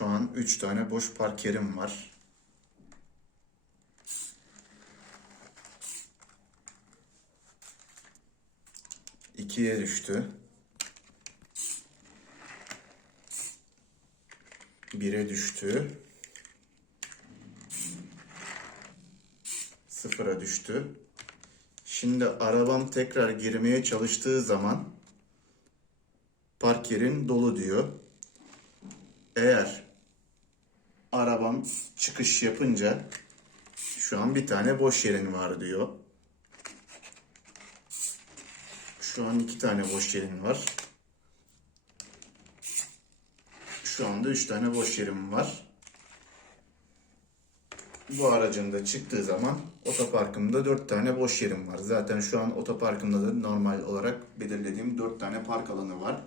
Şu an 3 tane boş park yerim var. İkiye düştü. Bire düştü. Sıfıra düştü. Şimdi arabam tekrar girmeye çalıştığı zaman park yerin dolu diyor. Eğer arabam çıkış yapınca şu an bir tane boş yerin var diyor. Şu an iki tane boş yerin var. Şu anda üç tane boş yerim var. Bu aracın da çıktığı zaman otoparkımda dört tane boş yerim var. Zaten şu an otoparkımda da normal olarak belirlediğim dört tane park alanı var.